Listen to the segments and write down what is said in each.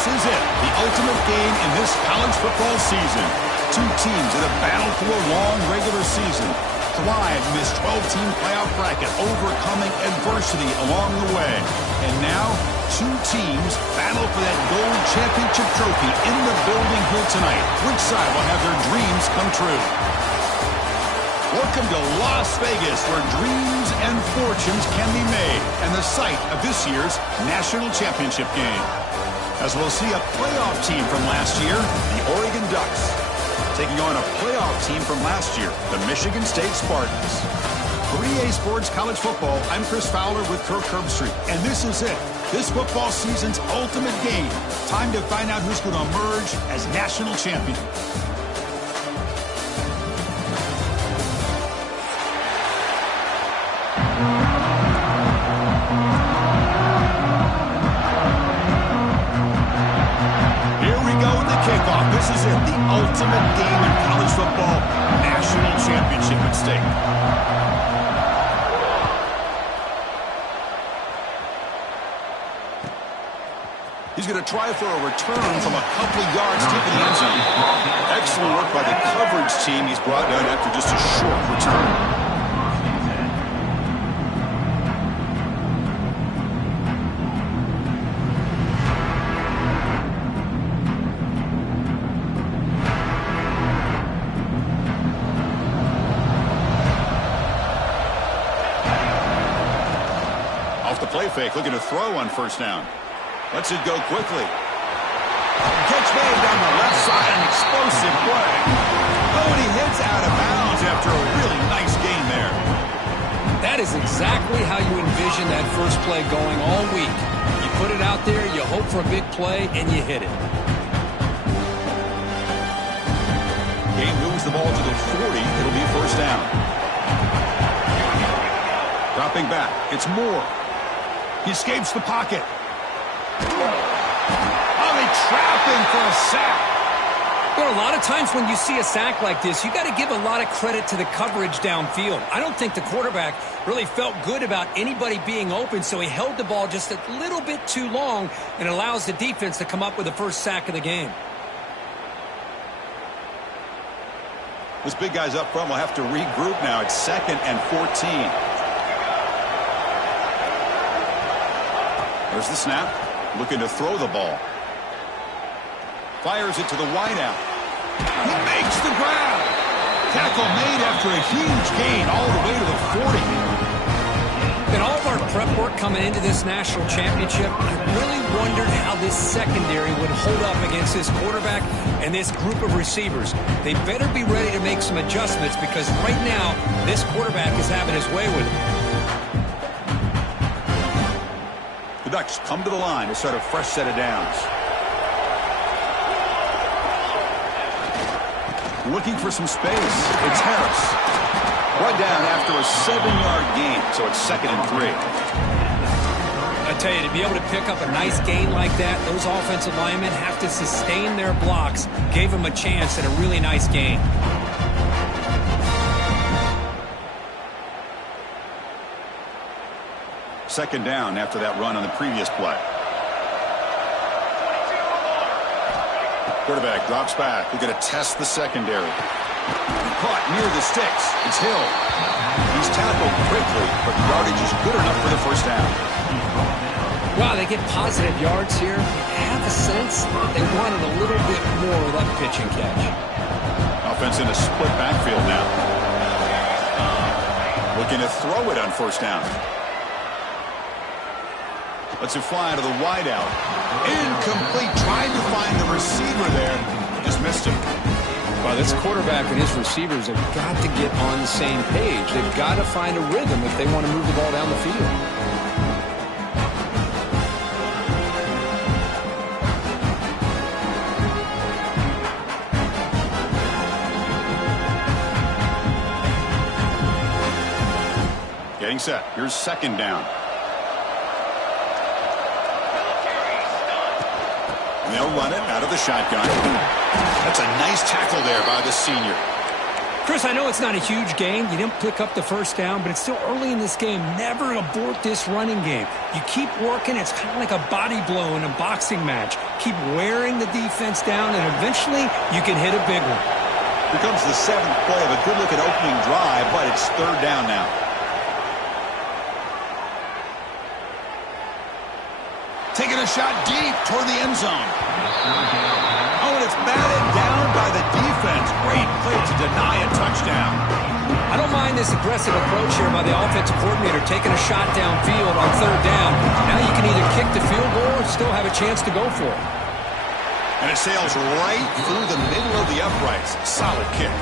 This is it, the ultimate game in this college football season. Two teams that have battled through a long regular season, thrived in this 12-team playoff bracket, overcoming adversity along the way. And now, two teams battle for that gold championship trophy in the building here tonight. Which side will have their dreams come true? Welcome to Las Vegas, where dreams and fortunes can be made, and the site of this year's national championship game. As we'll see a playoff team from last year, the Oregon Ducks, taking on a playoff team from last year, the Michigan State Spartans. For EA Sports College Football, I'm Chris Fowler with Kirk Herbstreit, and this is it. This football season's ultimate game. Time to find out who's going to emerge as national champion. This is it, the ultimate game in college football, national championship at stake. He's going to try for a return from a couple of yards deep in the end zone. Excellent work by the coverage team. He's brought down after just a short return. Play fake, looking to throw on first down. Lets it go quickly. Catch made down the left side, an explosive play. Oh, and he hits out of bounds after a really nice gain there. That is exactly how you envision that first play going all week. You put it out there, you hope for a big play, and you hit it. Game moves the ball to the 40. It'll be first down. Dropping back. It's Moore. He escapes the pocket. Oh, they trap him for a sack. There are a lot of times when you see a sack like this, you got to give a lot of credit to the coverage downfield. I don't think the quarterback really felt good about anybody being open, so he held the ball just a little bit too long and allows the defense to come up with the first sack of the game. This big guy's up front will have to regroup now. It's 2nd and 14. There's the snap. Looking to throw the ball. Fires it to the wideout. He makes the grab. Tackle made after a huge gain all the way to the 40. In all of our prep work coming into this national championship, I really wondered how this secondary would hold up against this quarterback and this group of receivers. They better be ready to make some adjustments because right now, this quarterback is having his way with it. The Ducks come to the line to start a fresh set of downs. Looking for some space. It's Harris. Brought down after a 7-yard gain, so it's 2nd and 3. I tell you, to be able to pick up a nice gain like that, those offensive linemen have to sustain their blocks. Gave them a chance at a really nice gain. Second down after that run on the previous play. Quarterback drops back. We're going to test the secondary. Caught near the sticks. It's Hill. He's tackled quickly, but the yardage is good enough for the first down. Wow, they get positive yards here. I have a sense that they wanted a little bit more of that pitch and catch. Offense in a split backfield now. Looking to throw it on first down. Lets it fly to the wideout. Incomplete. Tried to find the receiver there. Just missed him. Well, this quarterback and his receivers have got to get on the same page. They've got to find a rhythm if they want to move the ball down the field. Getting set. Here's second down. They'll run it out of the shotgun. That's a nice tackle there by the senior. Chris, I know it's not a huge gain. You didn't pick up the first down, but it's still early in this game. Never abort this running game. You keep working. It's kind of like a body blow in a boxing match. Keep wearing the defense down, and eventually you can hit a big one. Here comes the 7th play of a good-looking opening drive, but it's 3rd down now. Taking a shot deep toward the end zone. Oh, and it's batted down by the defense. Great play to deny a touchdown. I don't mind this aggressive approach here by the offensive coordinator, taking a shot downfield on 3rd down. Now you can either kick the field goal or still have a chance to go for it. And it sails right through the middle of the uprights. Solid kick.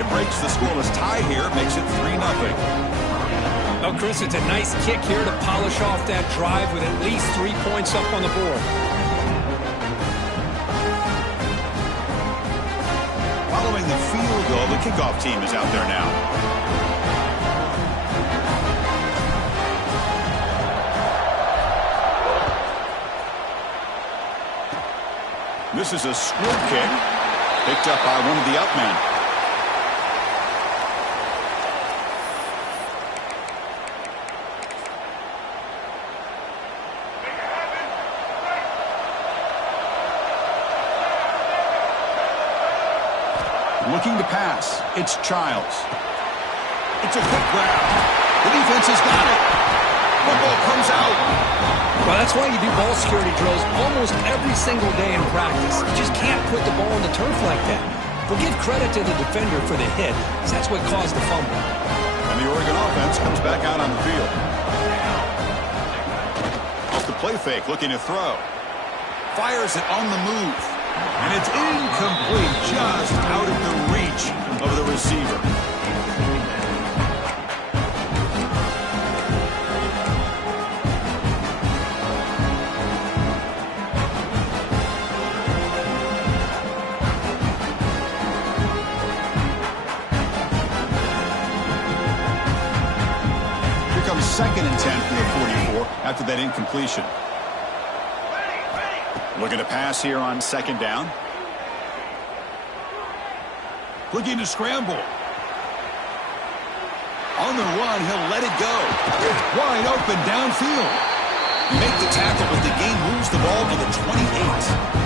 It breaks the scoreless tie here, makes it 3-0. Oh, Chris, it's a nice kick here to polish off that drive with at least 3 points up on the board. Following the field goal, the kickoff team is out there now. This is a squib kick, picked up by one of the up men. Looking to pass. It's Childs. It's a quick grab. The defense has got it. Football comes out. Well, that's why you do ball security drills almost every single day in practice. You just can't put the ball on the turf like that. We'll give credit to the defender for the hit, because that's what caused the fumble. And the Oregon offense comes back out on the field. Off the play fake, looking to throw. Fires it on the move. And it's incomplete, just out of the reach of the receiver. Here comes 2nd and 10 from the 44 after that incompletion. Looking to pass here on 2nd down. Looking to scramble. On the run, he'll let it go. Wide open downfield. Make the tackle, but the game moves the ball to the 28.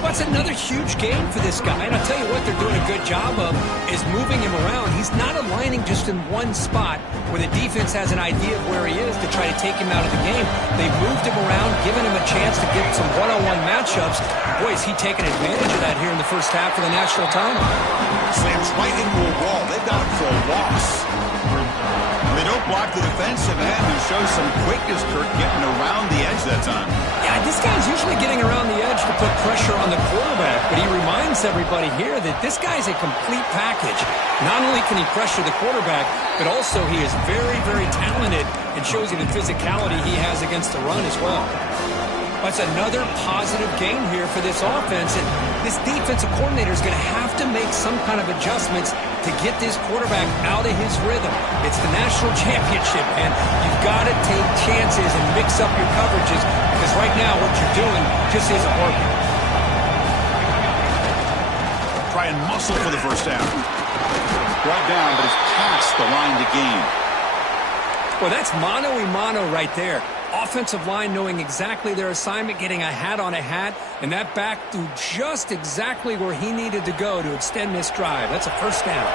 That's another huge game for this guy. And I'll tell you what they're doing a good job of is moving him around. He's not aligning just in one spot where the defense has an idea of where he is to try to take him out of the game. They've moved him around, given him a chance to get some one-on-one matchups. Boy, is he taking advantage of that here in the first half of the national title. Slams right into a wall. They've got him for a loss. They don't block the defensive end who shows some quickness, Kirk, getting around the edge that time. Yeah, this guy's usually getting around the edge to put pressure on the quarterback, but he reminds everybody here that this guy's a complete package. Not only can he pressure the quarterback, but also he is very, very talented and shows you the physicality he has against the run as well. That's another positive game here for this offense, and this defensive coordinator is going to have to make some kind of adjustments to get this quarterback out of his rhythm. It's the national championship, and you've got to take chances and mix up your coverages, because right now what you're doing just isn't working. Try and muscle for the first down. Brought down, but it's past the line to gain. Well, that's mano-a-mano right there. Offensive line knowing exactly their assignment, getting a hat on a hat, and that back threw just exactly where he needed to go to extend this drive. That's a first down.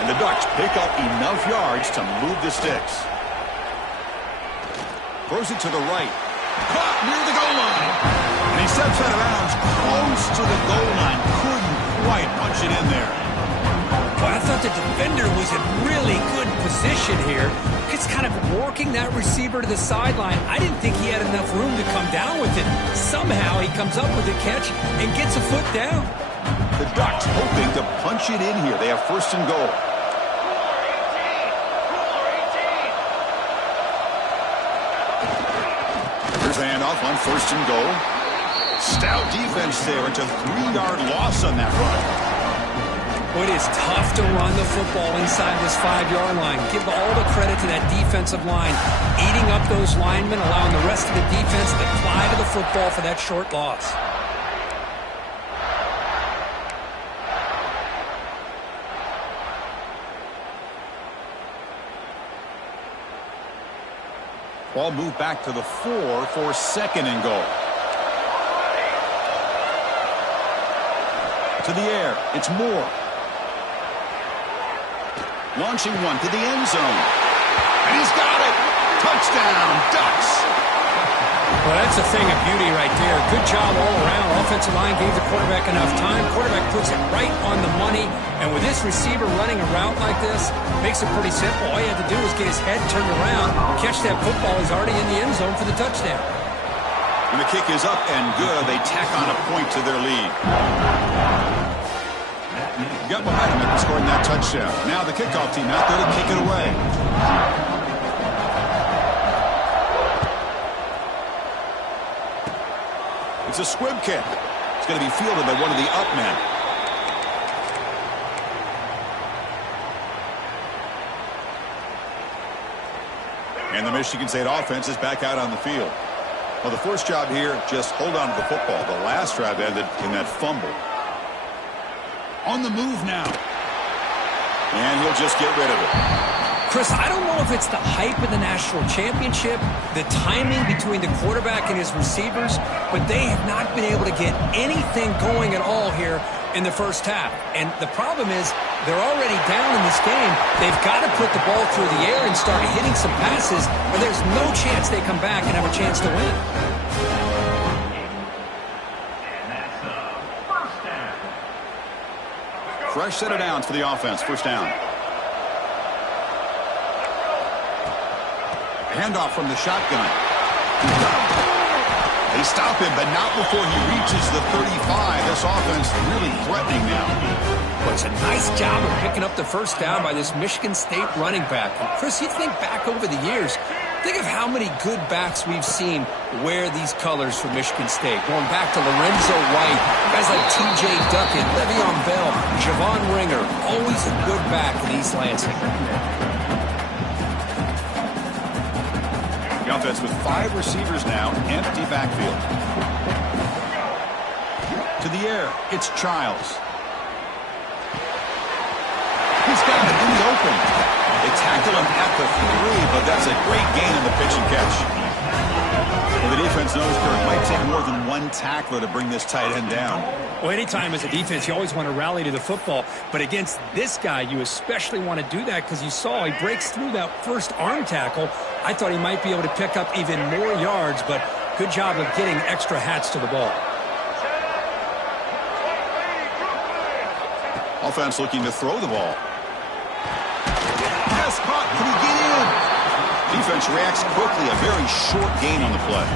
And the Ducks pick up enough yards to move the sticks. Throws it to the right. Caught near the goal line. And he steps out of bounds close to the goal line. Couldn't quite punch it in there. Well, I thought the defender was in really good position here. It's kind of working that receiver to the sideline. I didn't think he had enough room to come down with it. Somehow he comes up with the catch and gets a foot down. The Ducks hoping to punch it in here. They have 1st and goal. Here's the handoff on 1st and goal. Stout defense there. It's a 3-yard loss on that run. It is tough to run the football inside this 5-yard line. Give all the credit to that defensive line, eating up those linemen, allowing the rest of the defense to fly to the football for that short loss. Ball moved back to the 4 for second and goal. To the air, it's Moore. Launching one to the end zone. And he's got it! Touchdown, Ducks! Well, that's a thing of beauty right there. Good job all around. Offensive line gave the quarterback enough time. Quarterback puts it right on the money. And with this receiver running a route like this, makes it pretty simple. All you have to do is get his head turned around, catch that football. He's already in the end zone for the touchdown. And the kick is up and good. They tack on a point to their lead. Got momentum after scoring that touchdown. Now the kickoff team out there to kick it away. It's a squib kick. It's going to be fielded by one of the up men. And the Michigan State offense is back out on the field. Well, the first job here, just hold on to the football. The last drive ended in that fumble. On the move now. And he'll just get rid of it. Chris, I don't know if it's the hype of the national championship, the timing between the quarterback and his receivers, but they have not been able to get anything going at all here in the first half. And the problem is they're already down in this game. They've got to put the ball through the air and start hitting some passes, or there's no chance they come back and have a chance to win. Fresh set of downs for the offense. First down. Handoff from the shotgun. They stop him, but not before he reaches the 35. This offense really threatening now. But it's a nice job of picking up the first down by this Michigan State running back. And Chris, you think back over the years, think of how many good backs we've seen wear these colors for Michigan State. Going back to Lorenzo White, guys like T.J. Duckett, Le'Veon Bell, Javon Ringer, always a good back in East Lansing. The offense with 5 receivers now, empty backfield. To the air, it's Childs. He's got it in the open. They tackle him at the 3, but that's a great gain in the pitch and catch. Well, the defense knows it might take more than one tackler to bring this tight end down. Well, anytime as a defense, you always want to rally to the football. But against this guy, you especially want to do that because you saw he breaks through that first arm tackle. I thought he might be able to pick up even more yards, but good job of getting extra hats to the ball. Offense looking to throw the ball. Pass caught. Can he get in? Defense reacts quickly. A very short gain on the play.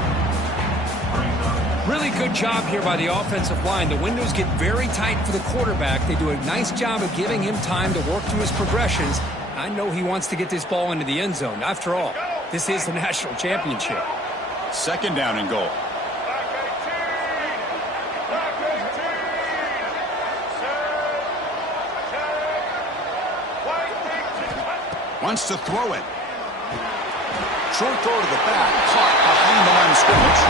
Really good job here by the offensive line. The windows get very tight for the quarterback. They do a nice job of giving him time to work through his progressions. I know he wants to get this ball into the end zone. After all, this is the national championship. Second down and goal. Wants to throw it. Short throw to the back. Caught behind the line of scrimmage.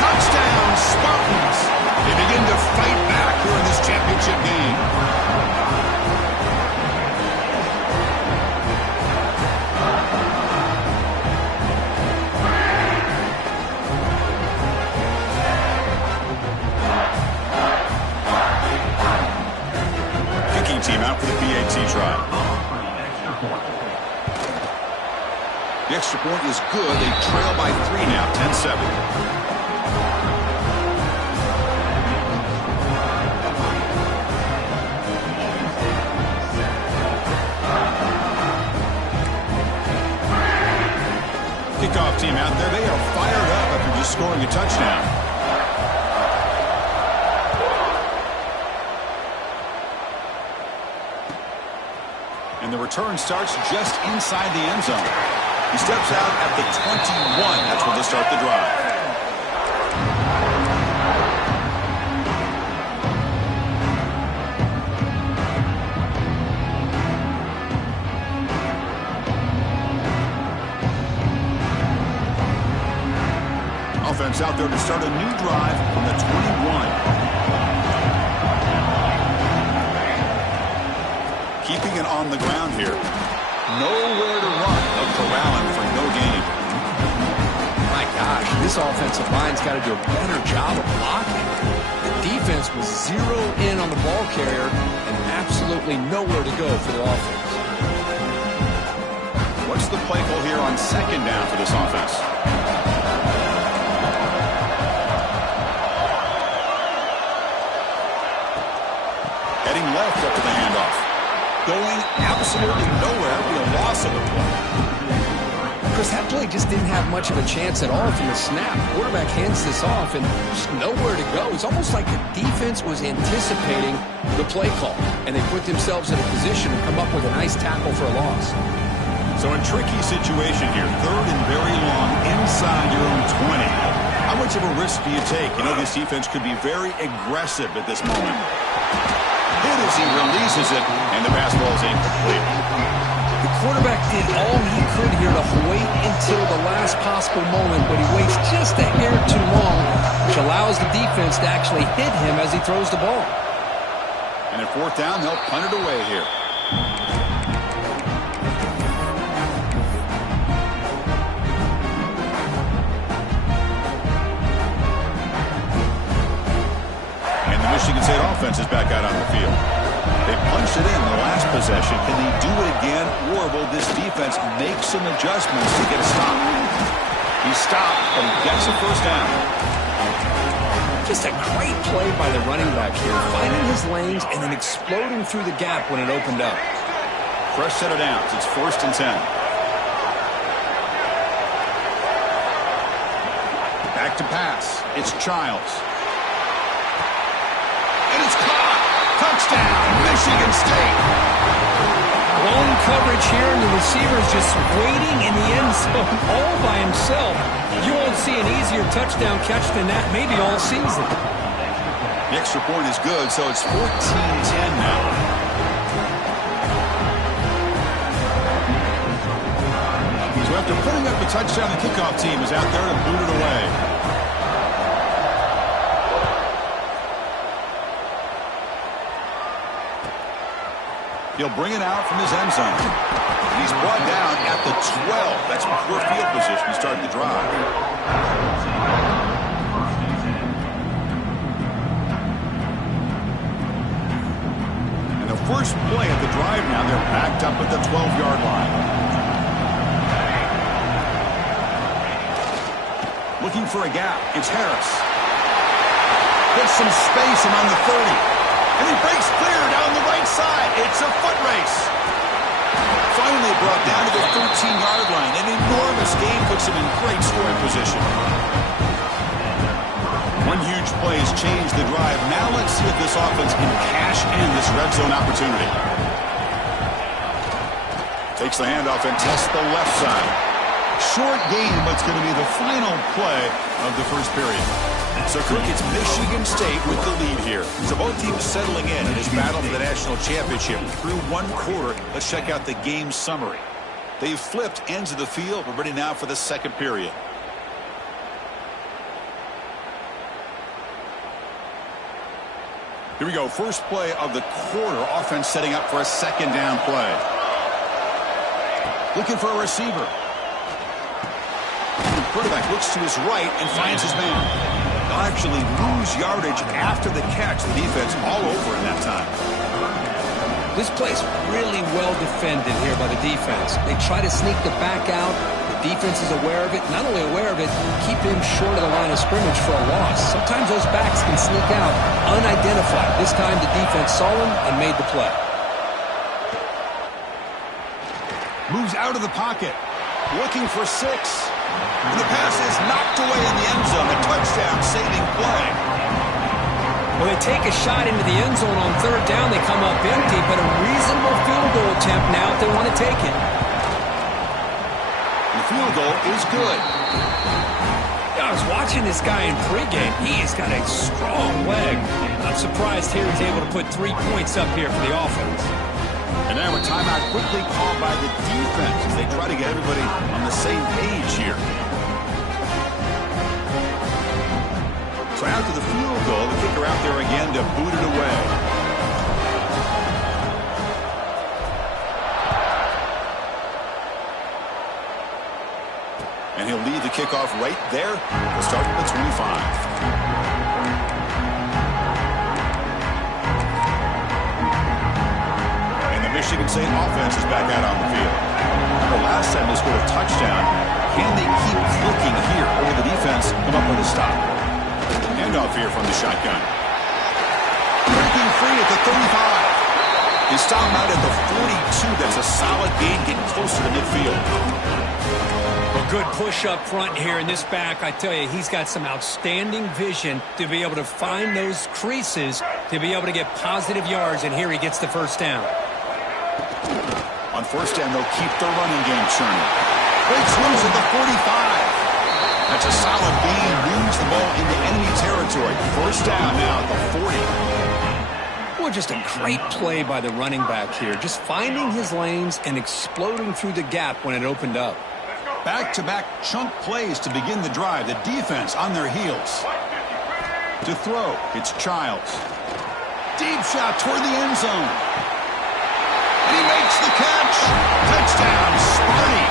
Touchdown, Spartans. They begin to fight back here in this championship game. Kicking team out for the PAT try. The extra point is good. They trail by 3 now, 10-7. Kickoff team out there. They are fired up after just scoring a touchdown. And the return starts just inside the end zone. He steps out at the 21. That's where they'll start the drive. Offense out there to start a new drive from the 21. Keeping it on the ground here. Nowhere to run. They'll corral him for no gain. this offensive line's got to do a better job of blocking. The defense was zeroed in on the ball carrier and absolutely nowhere to go for the offense. What's the play call here on second down for this offense? Heading left after the handoff. Going absolutely nowhere. It'll be a loss of the play. Chris, that play just didn't have much of a chance at all from the snap. Quarterback hands this off and just nowhere to go. It's almost like the defense was anticipating the play call, and they put themselves in a position to come up with a nice tackle for a loss. So a tricky situation here. Third and very long inside your own 20. How much of a risk do you take? You know, this defense could be very aggressive at this moment. Hit as he releases it, and the pass ball is incomplete. The quarterback did all he could here to wait until the last possible moment, but he waits just a hair too long, which allows the defense to actually hit him as he throws the ball. And at fourth down, they'll punt it away here. Michigan State offense is back out on the field. They punched it in the last possession. Can they do it again, or will this defense make some adjustments to get a stop? He stopped, but he gets a first down. Just a great play by the running back here, finding his lanes and then exploding through the gap when it opened up. Fresh set of downs. It's 1st and 10. Back to pass. It's Childs. And it's caught. Touchdown, Michigan State. Blown coverage here, and the receiver's just waiting in the end zone all by himself. You won't see an easier touchdown catch than that maybe all season. The extra point is good, so it's 14-10 now. So after putting up a touchdown, the kickoff team is out there to boot it away. He'll bring it out from his end zone. He's brought down at the 12. That's poor field position to start the drive. And the first play of the drive now, they're backed up at the 12-yard line. Looking for a gap. It's Harris. Gets some space among the 30. And he breaks clear down the right side. It's a foot race. Finally brought down to the 13-yard line. An enormous gain puts him in great scoring position. One huge play has changed the drive. Now let's see if this offense can cash in this red zone opportunity. Takes the handoff and tests the left side. Short gain, but it's going to be the final play of the first period. So, Cook, it's Michigan State with the lead here. So both teams settling in this battle for the national championship through one quarter. Let's check out the game summary. They've flipped ends of the field. We're ready now for the second period. Here we go. First play of the quarter. Offense setting up for a second down play. Looking for a receiver. The quarterback looks to his right and finds his man. They'll actually lose yardage after the catch. The defense all over in that time. This play's really well defended here by the defense. They try to sneak the back out. The defense is aware of it. Not only aware of it, keep him short of the line of scrimmage for a loss. Sometimes those backs can sneak out unidentified. This time the defense saw him and made the play. Moves out of the pocket. Looking for 6. And the pass is knocked away in the end zone. A touchdown saving play. Well, they take a shot into the end zone on third down. They come up empty, but a reasonable field goal attempt now if they want to take it. The field goal is good. I was watching this guy in pregame. He has got a strong leg. I'm surprised here he's able to put 3 points up here for the offense. And now a timeout quickly called by the defense as they try to get everybody on the same page here. So after the field goal, the kicker out there again to boot it away. And he'll lead the kickoff right there. We'll start at the 25. Michigan State offense is back out on the field. The last time they scored a touchdown, can they keep clicking here? Or will the defense come up with a stop? Handoff here from the shotgun. Breaking free at the 35. They stop him out at the 42. That's a solid gain, getting closer to midfield. A good push up front here in this back. I tell you, he's got some outstanding vision to be able to find those creases, to be able to get positive yards, and here he gets the first down. On first down, they'll keep their running game churning. Breaks loose at the 45. That's a solid gain. Moves the ball into enemy territory. First down now at the 40. Well, just a great play by the running back here. Just finding his lanes and exploding through the gap when it opened up. Back-to-back chunk plays to begin the drive. The defense on their heels. To throw, it's Childs. Deep shot toward the end zone. And he makes the catch. Touchdown, Sparty.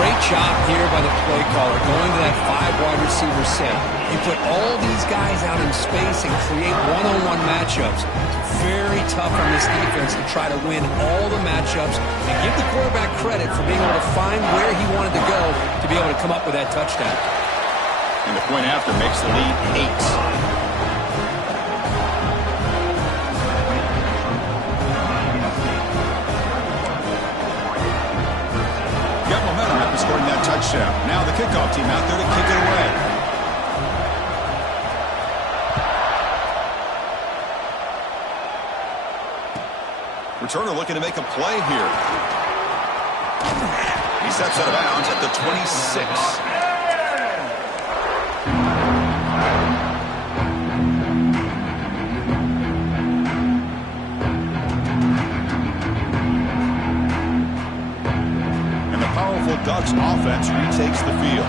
Great job here by the play caller, going to that 5-wide receiver set. You put all these guys out in space and create one-on-one matchups. Very tough on this defense to try to win all the matchups and give the quarterback credit for being able to find where he wanted to go to be able to come up with that touchdown. And the point after makes the lead 8. Scoring that touchdown. Now the kickoff team out there to kick it away. Returner looking to make a play here. He steps out of bounds at the 26. Ducks offense retakes the field.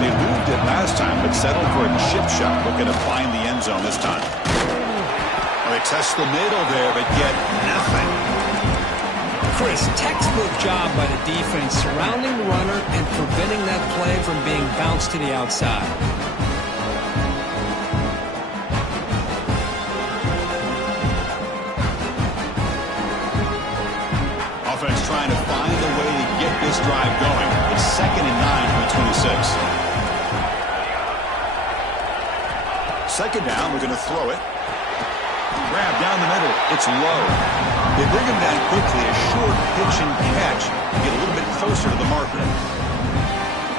They moved it last time, but settled for a chip shot, looking to find the end zone this time. Well, they test the middle there, but get nothing. Chris, textbook job by the defense surrounding the runner and preventing that play from being bounced to the outside. Offense trying to find a way to get this drive going. It's 2nd and 9 from the 26. Second down, we're going to throw it. Grab down the middle. It's low. They bring him down quickly. A short pitch and catch to get a little bit closer to the marker.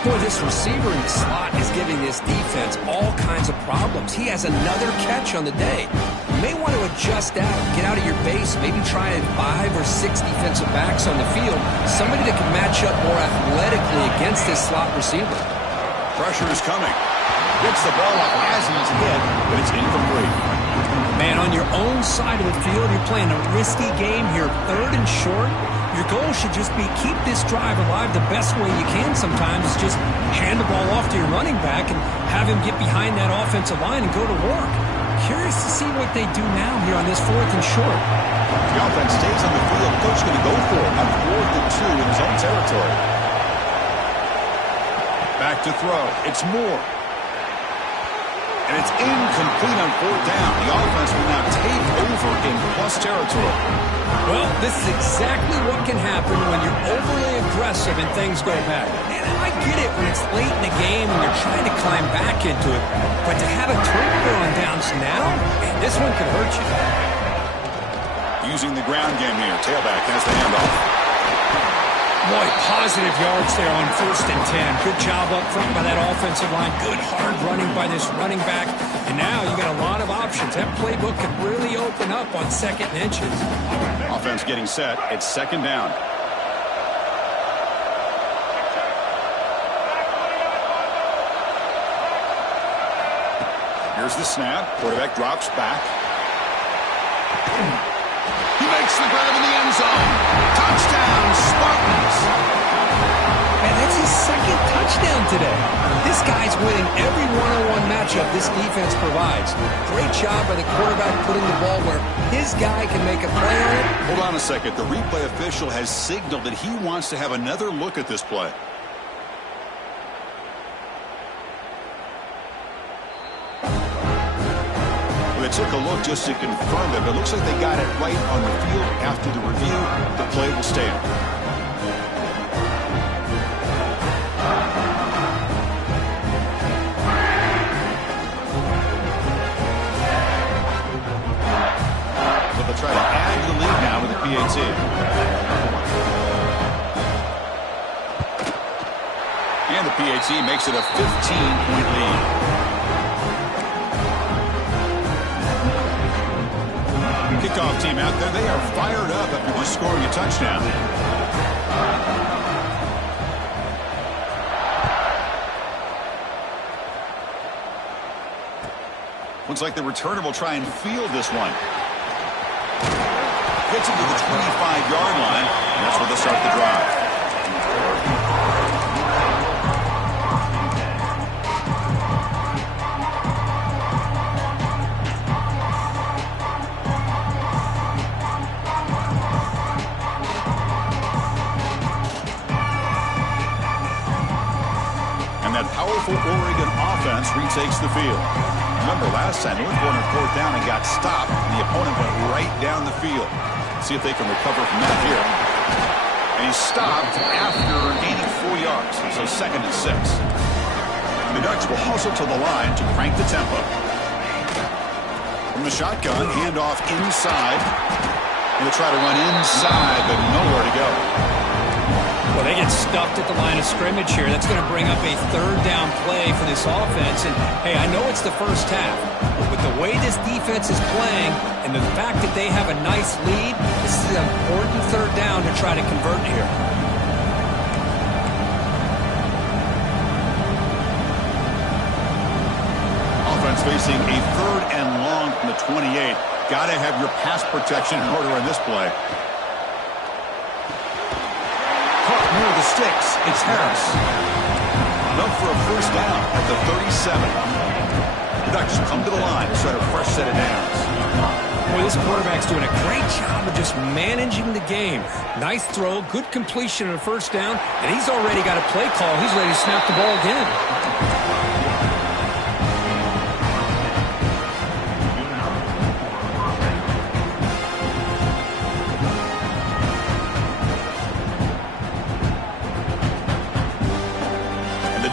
Boy, this receiver in the slot is giving this defense all kinds of problems. He has another catch on the day. You may want to adjust out, get out of your base, maybe try 5 or 6 defensive backs on the field, somebody that can match up more athletically against this slot receiver. Pressure is coming. Gets the ball up as he's hit, but it's incomplete. Man, on your own side of the field, you're playing a risky game here, 3rd and short. Your goal should just be keep this drive alive the best way you can sometimes. Is just hand the ball off to your running back and have him get behind that offensive line and go to work. Curious to see what they do now here on this 4th and short. The offense stays on the field. Coach going to go for it on 4th and 2 in his own territory. Back to throw. It's Moore. And it's incomplete on 4th down. The offense will now take over in plus territory. Well, this is exactly what can happen when you're overly aggressive and things go bad. And I get it when it's late in the game and you're trying to climb back into it. But to have a turnover on downs now, man, this one could hurt you. Using the ground game here. Tailback has the handoff. Boy, positive yards there on 1st and 10. Good job up front by that offensive line. Good hard running by this running back. And now you got a lot of options. That playbook could really open up on 2nd and inches. Offense getting set. It's 2nd down. Here's the snap. Quarterback drops back. He makes the grab in the end zone. Touchdown, Spartans. Man, that's his 2nd touchdown today. This guy's winning every one-on-one matchup this defense provides. Great job by the quarterback putting the ball where his guy can make a play on it. Hold on a second. The replay official has signaled that he wants to have another look at this play. took a look just to confirm it, but it looks like they got it right on the field. After the review, the play will stand. But they'll try to add to the lead now with the PAT. And the PAT makes it a 15-point lead. Kickoff team out there. They are fired up after just scoring a touchdown. Looks like the returner will try and field this one. Gets him to the 25-yard line, and that's where they'll start the drive. That powerful Oregon offense retakes the field. Remember, last time, North won on fourth down and got stopped, and the opponent went right down the field. See if they can recover from that here. And he's stopped after gaining 4 yards, so 2nd and 6. The Ducks will hustle to the line to crank the tempo. From the shotgun, handoff inside. And they'll try to run inside, but nowhere to go. Well, they get stuffed at the line of scrimmage here. That's going to bring up a 3rd down play for this offense. And, hey, I know it's the first half, but the way this defense is playing and the fact that they have a nice lead, this is an important 3rd down to try to convert here. Offense facing a 3rd and long from the 28. Got to have your pass protection in order in this play. Near the sticks, it's Harris. Enough for a 1st down at the 37. The Ducks come to the line to start a fresh set of downs. Boy, this quarterback's doing a great job of just managing the game. Nice throw, good completion on a 1st down, and he's already got a play call. He's ready to snap the ball again.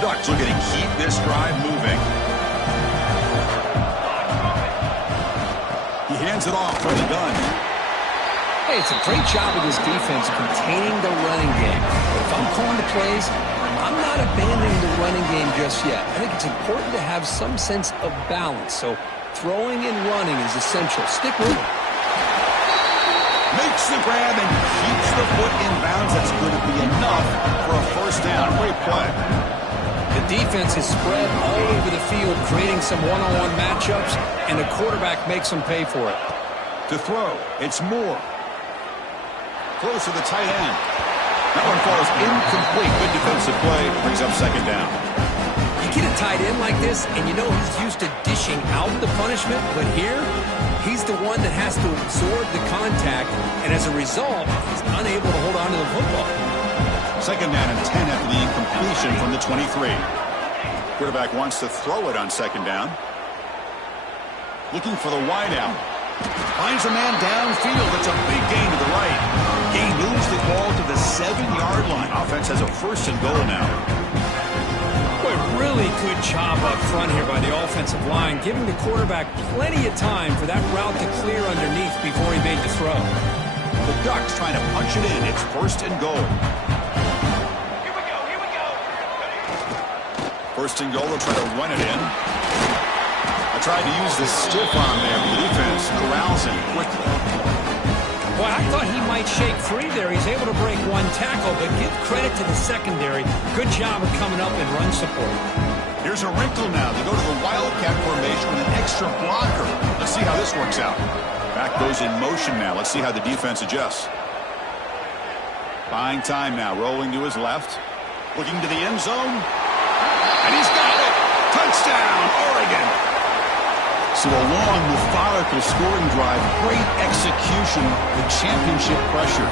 Ducks looking to keep this drive moving. He hands it off from the gun. Hey, it's a great job of this defense containing the running game. If I'm calling the plays, I'm not abandoning the running game just yet. I think it's important to have some sense of balance. So throwing and running is essential. Stick with it. Makes the grab and keeps the foot in bounds. That's going to be enough for a 1st down. Great play. The defense is spread all over the field, creating some one-on-one matchups, and the quarterback makes them pay for it. To throw, it's Moore. Close to the tight end. That one falls incomplete. Good defensive play. Brings up 2nd down. You get a tight end like this, and you know he's used to dishing out the punishment, but here, he's the one that has to absorb the contact, and as a result, he's unable to hold on to the football. 2nd down and 10 after the incompletion from the 23. Quarterback wants to throw it on 2nd down. Looking for the wideout. Finds a man downfield. It's a big gain to the right. He moves the ball to the 7-yard line. Offense has a 1st and goal now. Boy, really good job up front here by the offensive line, giving the quarterback plenty of time for that route to clear underneath before he made the throw. The Ducks trying to punch it in. It's 1st and goal. 1st and goal, they'll try to run it in. I tried to use the stiff on there. The defense corrals him quickly. Boy, I thought he might shake free there. He's able to break 1 tackle, but give credit to the secondary. Good job of coming up and run support. Here's a wrinkle now. They go to the Wildcat formation with an extra blocker. Let's see how this works out. Back goes in motion now. Let's see how the defense adjusts. Buying time now. Rolling to his left. Looking to the end zone. And he's got it! Touchdown, Oregon! So a long, methodical scoring drive, great execution, the championship pressure.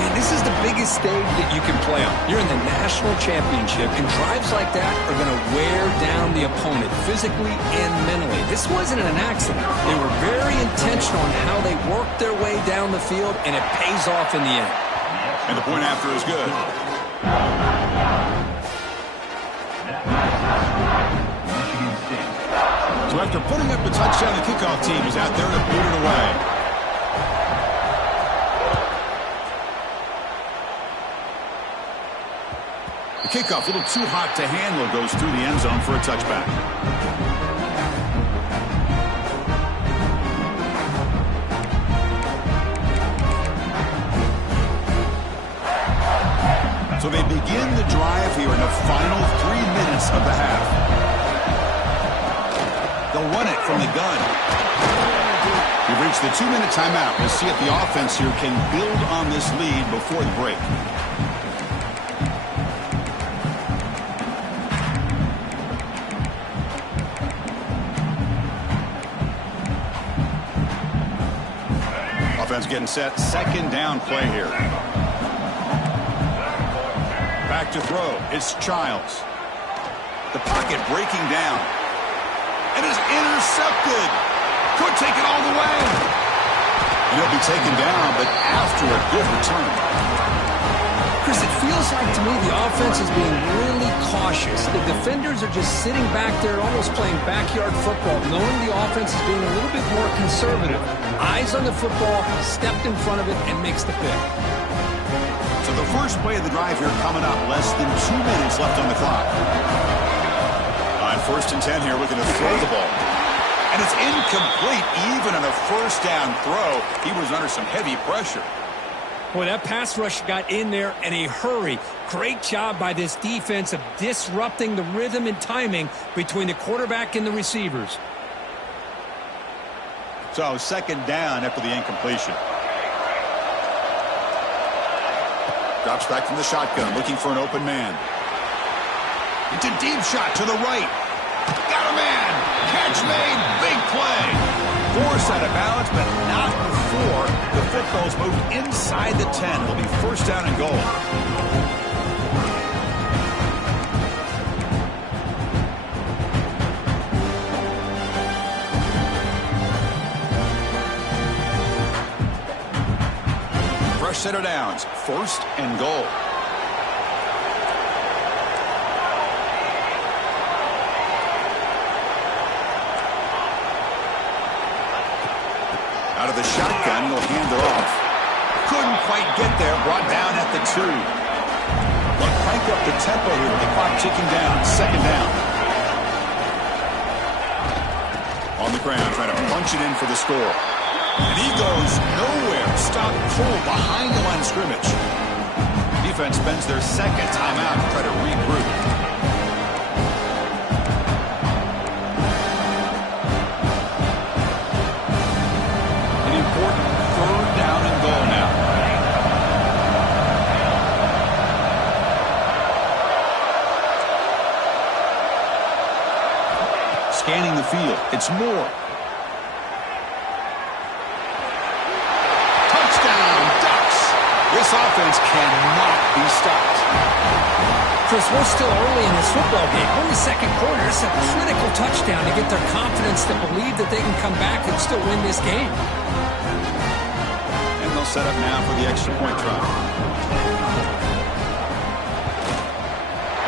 Man, this is the biggest stage that you can play on. You're in the national championship, and drives like that are going to wear down the opponent physically and mentally. This wasn't an accident. They were very intentional on how they worked their way down the field, and it pays off in the end. And the point after is good. So after putting up the touchdown, the kickoff team is out there to boot it away. The kickoff, a little too hot to handle, goes through the end zone for a touchback. So they begin the drive here in the final 3 minutes of the half. They'll run it from the gun. We've reached the 2-minute timeout. We'll see if the offense here can build on this lead before the break. Offense getting set. Second down play here. Back to throw. It's Childs. The pocket breaking down. And is intercepted. Could take it all the way. And he'll be taken down, but after a good return. Chris, it feels like to me the offense is being really cautious. The defenders are just sitting back there almost playing backyard football, knowing the offense is being a little bit more conservative. Eyes on the football, stepped in front of it, and makes the pick. So the first play of the drive here coming up. Less than 2 minutes left on the clock. On 1st and 10 here, looking to throw the ball. And it's incomplete, even on a first down throw. He was under some heavy pressure. Boy, that pass rush got in there in a hurry. Great job by this defense of disrupting the rhythm and timing between the quarterback and the receivers. So second down after the incompletion. Drops back from the shotgun, looking for an open man. It's a deep shot to the right. Got a man. Catch made. Big play. Forced out of balance, but not before the football's moved inside the 10. It'll be first down and goal. Fresh set of downs. First and goal. Out of the shotgun, they'll hand it off. Couldn't quite get there. Brought down at the 2. They'll crank up the tempo here with the clock ticking down. Second down. On the ground, trying to punch it in for the score. And he goes nowhere. Stop pull behind the line of scrimmage. Defense spends their second timeout to try to regroup. Scanning the field. It's Moore. Touchdown, Ducks. This offense cannot be stopped. Chris, we're still early in this football game. Only second quarter. It's a critical touchdown to get their confidence to believe that they can come back and still win this game. And they'll set up now for the extra point try.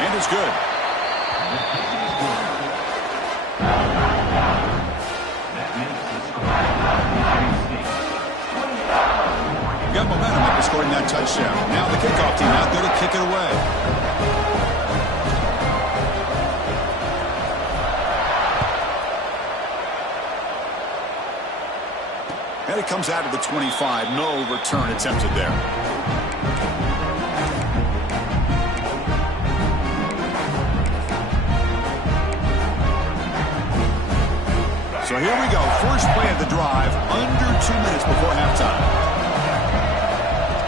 And it's good. Got momentum after scoring that touchdown. Now the kickoff team out there to kick it away. And it comes out of the 25. No return attempted there. So here we go. First play of the drive. Under 2 minutes before halftime.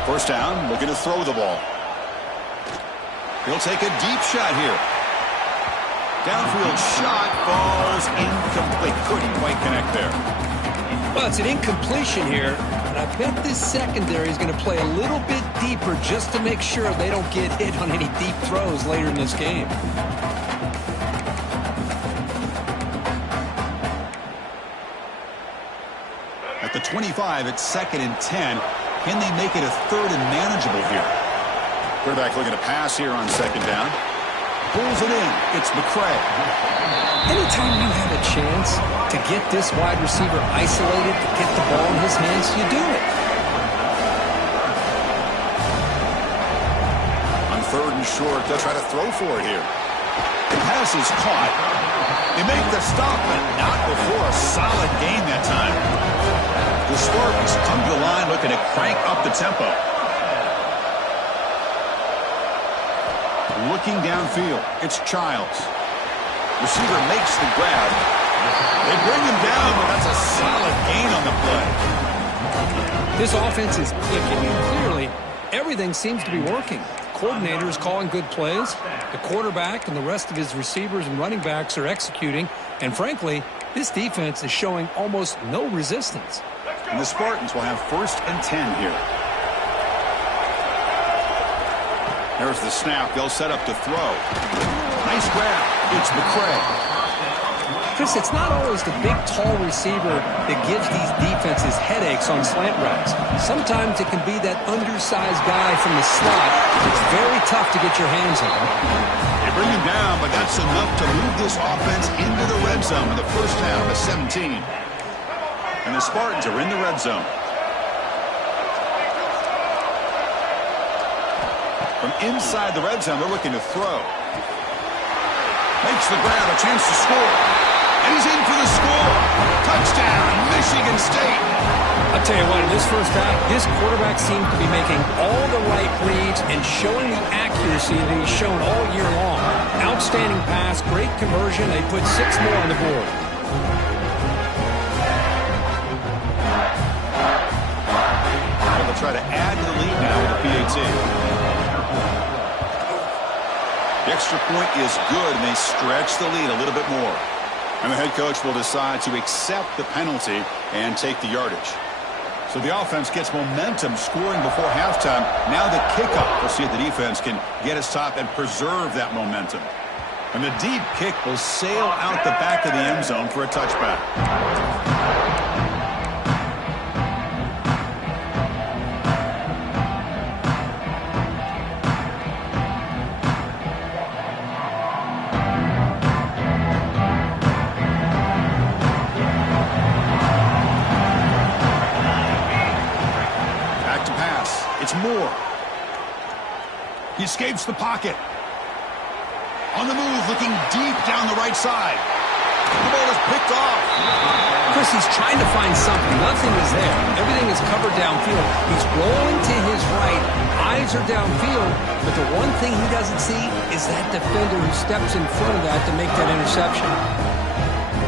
First down, looking to throw the ball. He'll take a deep shot here. Downfield shot falls incomplete. Couldn't quite connect there. Well, it's an incompletion here, but I bet this secondary is going to play a little bit deeper just to make sure they don't get hit on any deep throws later in this game. At the 25, it's 2nd and 10. Can they make it a 3rd and manageable here? Quarterback looking to pass here on 2nd down. Pulls it in. It's McCray. Anytime you have a chance to get this wide receiver isolated, to get the ball in his hands, you do it. On 3rd and short, they'll try to throw for it here. The pass is caught. They make the stop, but not before a solid gain that time. The Spartans come to the line looking to crank up the tempo. Looking downfield, it's Childs. Receiver makes the grab. They bring him down, but that's a solid gain on the play. This offense is clicking, and clearly everything seems to be working. The coordinator is calling good plays. The quarterback and the rest of his receivers and running backs are executing. And frankly, this defense is showing almost no resistance. And the Spartans will have 1st and 10 here. There's the snap. They'll set up to throw. Nice grab. It's McCray. Chris, it's not always the big, tall receiver that gives these defenses headaches on slant routes. Sometimes it can be that undersized guy from the slot. It's very tough to get your hands on. They bring him down, but that's enough to move this offense into the red zone in the first half of 17. And the Spartans are in the red zone. From inside the red zone, they're looking to throw. Makes the grab, a chance to score. And he's in for the score. Touchdown, Michigan State. I'll tell you what, in this first half, this quarterback seemed to be making all the right reads and showing the accuracy that he's shown all year long. Outstanding pass, great conversion. They put 6 more on the board. They'll try to add to the lead now with the PAT. The extra point is good, and they stretch the lead a little bit more. And the head coach will decide to accept the penalty and take the yardage. So the offense gets momentum scoring before halftime. Now the kickoff. We'll see if the defense can get us top and preserve that momentum. And the deep kick will sail out the back of the end zone for a touchback. Moore. He escapes the pocket. On the move, looking deep down the right side. The ball is picked off. Chris, he's trying to find something. Nothing is there. Everything is covered downfield. He's rolling to his right. Eyes are downfield. But the one thing he doesn't see is that defender who steps in front of that to make that interception.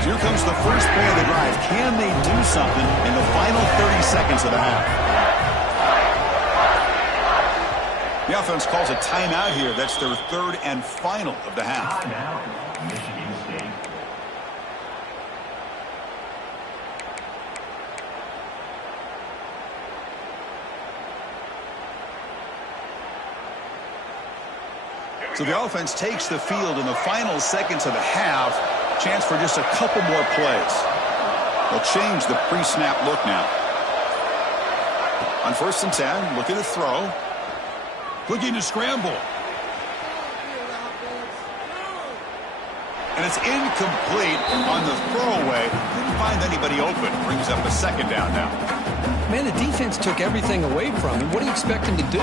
Here comes the first play of the drive. Can they do something in the final 30 seconds of the half? The offense calls a timeout here. That's their 3rd and final of the half. So the offense takes the field in the final seconds of the half. Chance for just a couple more plays. They'll change the pre-snap look now. On 1st and 10, looking to throw. Looking to scramble. And it's incomplete on the throwaway. Didn't find anybody open. Brings up a 2nd down now. Man, the defense took everything away from him. What do you expect him to do?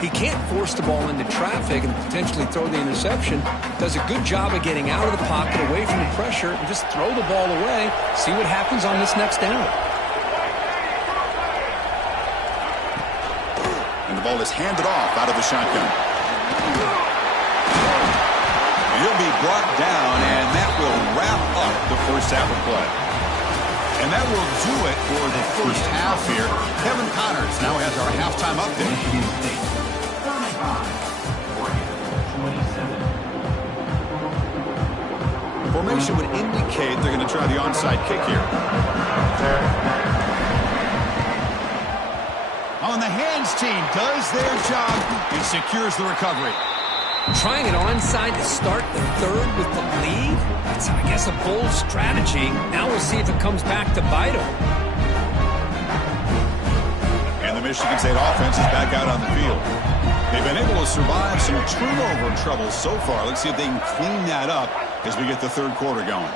He can't force the ball into traffic and potentially throw the interception. Does a good job of getting out of the pocket, away from the pressure, and just throw the ball away. See what happens on this next down. And the ball is handed off out of the shotgun. And he'll be brought down, and that will wrap up the first half of play. And that will do it for the first half here. Kevin Connors now has our halftime update. Formation would indicate they're going to try the onside kick here. On the hands team does their job and secures the recovery. Trying it onside to start the third with the lead? That's, I guess, a bold strategy. Now we'll see if it comes back to bite them. And the Michigan State offense is back out on the field. They've been able to survive some turnover trouble so far. Let's see if they can clean that up as we get the third quarter going.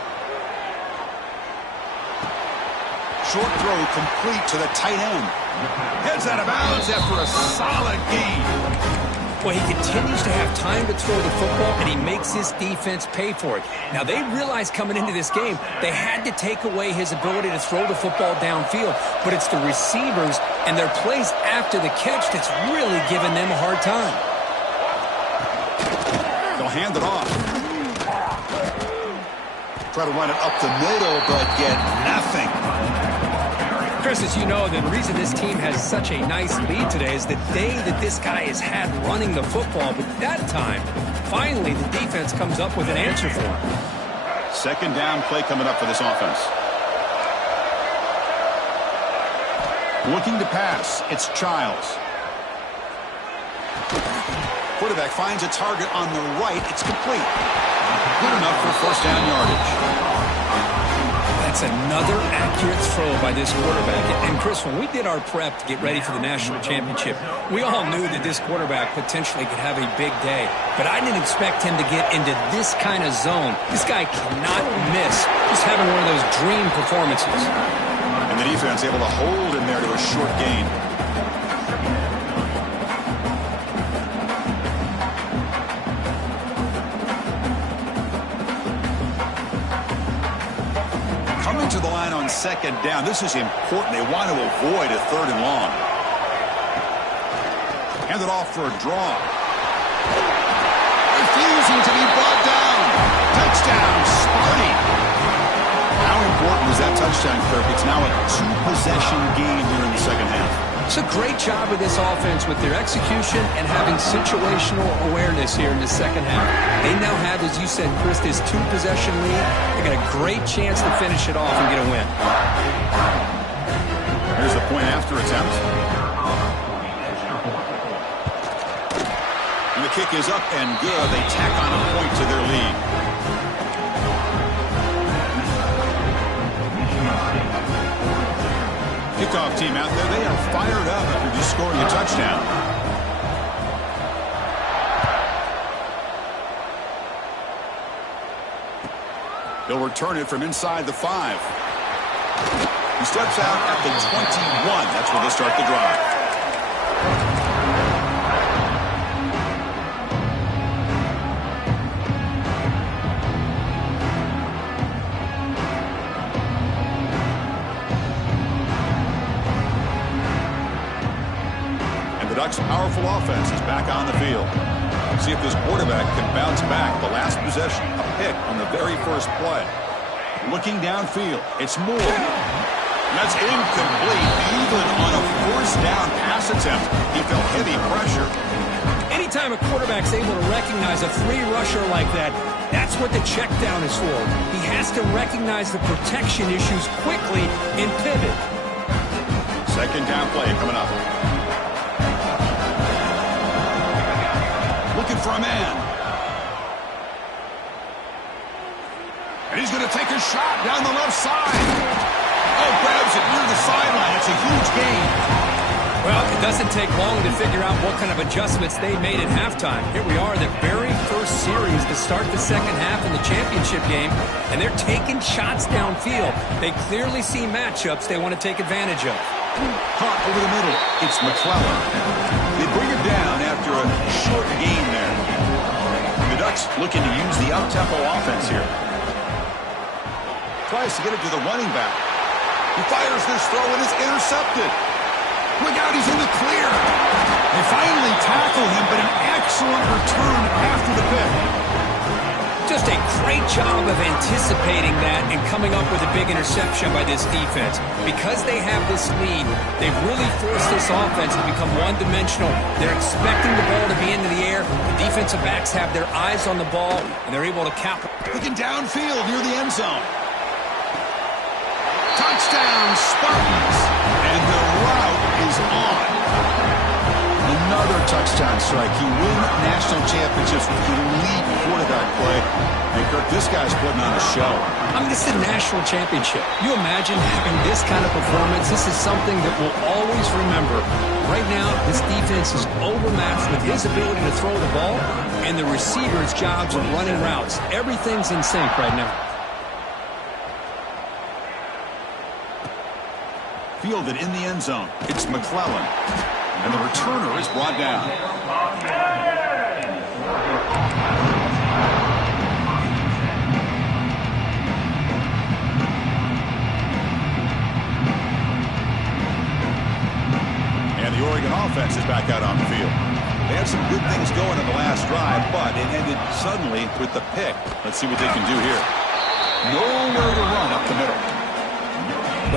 Short throw complete to the tight end. Heads out of bounds after a solid gain. Well, he continues to have time to throw the football, and he makes his defense pay for it. Now, they realized coming into this game they had to take away his ability to throw the football downfield, but it's the receivers and their plays after the catch that's really giving them a hard time. They'll hand it off. Try to run it up the middle, but get nothing. Chris, as you know, the reason this team has such a nice lead today is the day that this guy has had running the football. But that time, finally, the defense comes up with an answer for him. Second down play coming up for this offense. Looking to pass, it's Childs. Quarterback finds a target on the right. It's complete. Good enough for first down yardage. That's another accurate throw by this quarterback. And, Chris, when we did our prep to get ready for the national championship, we all knew that this quarterback potentially could have a big day. But I didn't expect him to get into this kind of zone. This guy cannot miss. Just having one of those dream performances. And the defense able to hold him there to a short gain. To the line on second down. This is important. They want to avoid a third and long. Hand it off for a draw. Refusing to be brought down. Touchdown, Sparty. How important is that touchdown, Kirk? It's now a two-possession game here in the second half. It's a great job of this offense with their execution and having situational awareness here in the second half. They now have, as you said, Chris, this two-possession lead. They got a great chance to finish it off and get a win. Here's the point after attempt. And the kick is up and good. They tack on a point to their lead. Kickoff team out there, they are fired up after just scoring a touchdown. They'll return it from inside the 5. He steps out at the 21. That's where they start the drive. Ducks' powerful offense is back on the field. See if this quarterback can bounce back. The last possession, a pick on the very first play. Looking downfield, it's Moore. That's incomplete. Even on a first down pass attempt, he felt heavy pressure. Anytime a quarterback's able to recognize a free rusher like that, that's what the check down is for. He has to recognize the protection issues quickly and pivot. Second down play coming up. Looking for a man. And he's going to take a shot down the left side. Oh, grabs it near the sideline. It's a huge gain. Well, it doesn't take long to figure out what kind of adjustments they made at halftime. Here we are, the very first series to start the second half in the championship game, and they're taking shots downfield. They clearly see matchups they want to take advantage of. Caught over the middle. It's McClellan. They bring it down after a short gain there. The Ducks looking to use the up-tempo offense here. Tries to get it to the running back. He fires this throw and is intercepted. Look out, he's in the clear. They finally tackle him, but an excellent return after the pick. Just a great job of anticipating that and coming up with a big interception by this defense. Because they have this lead, they've really forced this offense to become one-dimensional. They're expecting the ball to be into the air. The defensive backs have their eyes on the ball, and they're able to capitalize. Looking downfield near the end zone. Touchdown, Spartans. And the route is on. Another touchdown strike. You win national championships with elite quarterback play. And Kirk, this guy's putting on a show. I mean, this is a national championship. You imagine having this kind of performance? This is something that we'll always remember. Right now, this defense is overmatched with his ability to throw the ball and the receiver's jobs of running routes. Everything's in sync right now. Fielded in the end zone. It's McClellan. And the returner is brought down. And the Oregon offense is back out on the field. They had some good things going in the last drive, but it ended suddenly with the pick. Let's see what they can do here. Nowhere to run up the middle.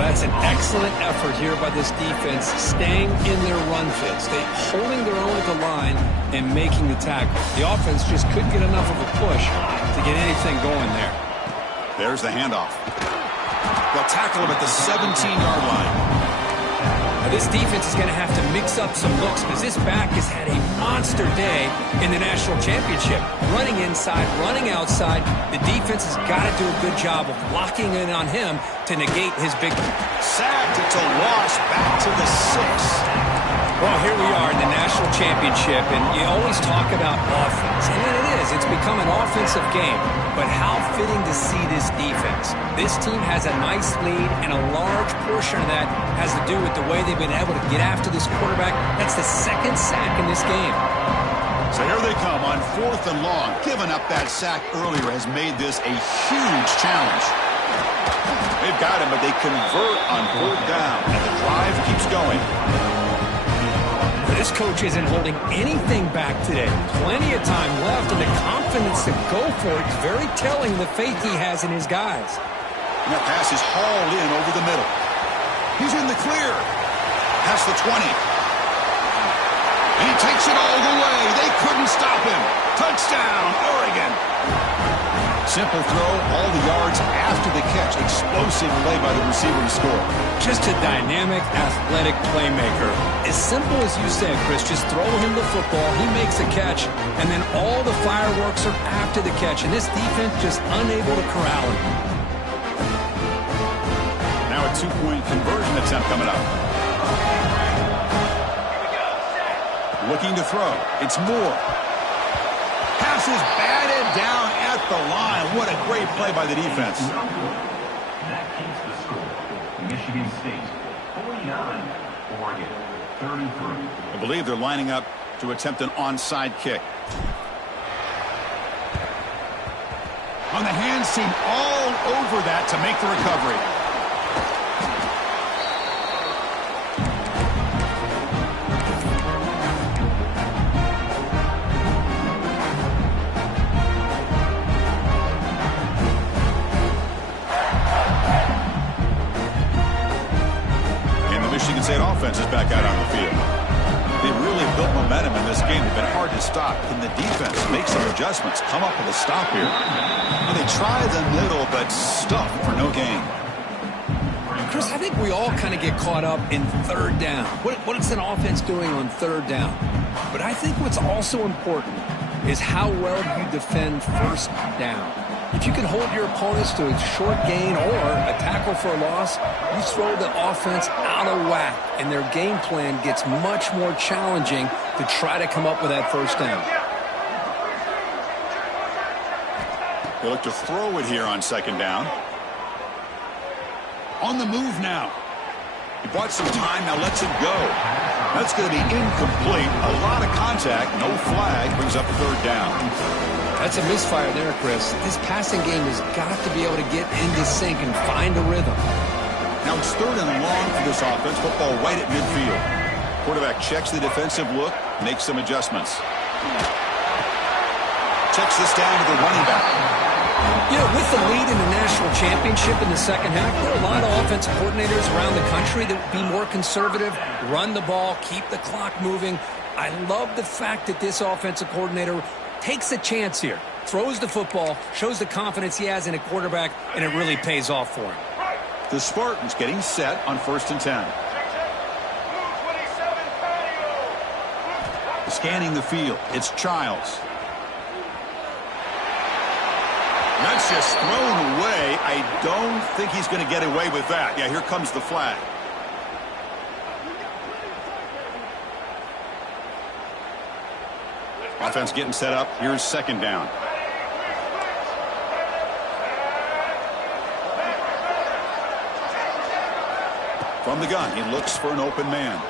That's an excellent effort here by this defense, staying in their run fits. They holding their own at the line and making the tackle. The offense just couldn't get enough of a push to get anything going there. There's the handoff. They'll tackle him at the 17-yard line. Now, this defense is going to have to mix up some looks because this back has had a monster day in the national championship. Running inside, running outside. The defense has got to do a good job of locking in on him to negate his big sacked. It's a loss back to the 6. Well, here we are in the national championship, and you always talk about offense. And it is. It's become an offensive game. But how fitting to see this defense. This team has a nice lead, and a large portion of that has to do with the way they've been able to get after this quarterback. That's the second sack in this game. So here they come on 4th and long. Giving up that sack earlier has made this a huge challenge. They've got him, but they convert on 4th down, and the drive keeps going. This coach isn't holding anything back today. Plenty of time left, and the confidence to go for it is very telling of the faith he has in his guys. And that pass is hauled in over the middle. He's in the clear. Past the 20. And he takes it all the way. They couldn't stop him. Touchdown, Oregon. Simple throw, all the yards after the catch. Explosive play by the receiver to score. Just a dynamic, athletic playmaker. As simple as you said, Chris, just throw him the football, he makes a catch, and then all the fireworks are after the catch. And this defense just unable to corral him. Now a 2-point conversion attempt coming up. Looking to throw. It's Moore. Pass is batted down at the line. What a great play by the defense. That keeps the score. Michigan State 49, Oregon 33. I believe they're lining up to attempt an onside kick. On the hands team all over that to make the recovery. Michigan State offense is back out on the field. They really built momentum in this game. They've been hard to stop. Can the defense make some adjustments? Come up with a stop here. And they try the middle, but stuff for no gain. Chris, I think we all kind of get caught up in 3rd down. What is an offense doing on 3rd down? But I think what's also important is how well you defend 1st down. If you can hold your opponents to a short gain or a tackle for a loss, you throw the offense out of whack, and their game plan gets much more challenging to try to come up with that 1st down. They look to throw it here on 2nd down. On the move now. He bought some time, now lets it go. That's going to be incomplete. A lot of contact, no flag, brings up 3rd down. That's a misfire there, Chris. This passing game has got to be able to get into sync and find a rhythm. Now it's 3rd and long for this offense. Football right at midfield. Quarterback checks the defensive look, makes some adjustments. Checks this down to the running back. You know, with the lead in the national championship in the 2nd half, there are a lot of offensive coordinators around the country that would be more conservative, run the ball, keep the clock moving. I love the fact that this offensive coordinator takes a chance here, throws the football, shows the confidence he has in a quarterback, and it really pays off for him. The Spartans getting set on 1st and 10. Scanning the field, it's Childs. That's just thrown away. I don't think he's going to get away with that. Yeah, here comes the flag. Offense getting set up. Here's 2nd down. From the gun, he looks for an open man.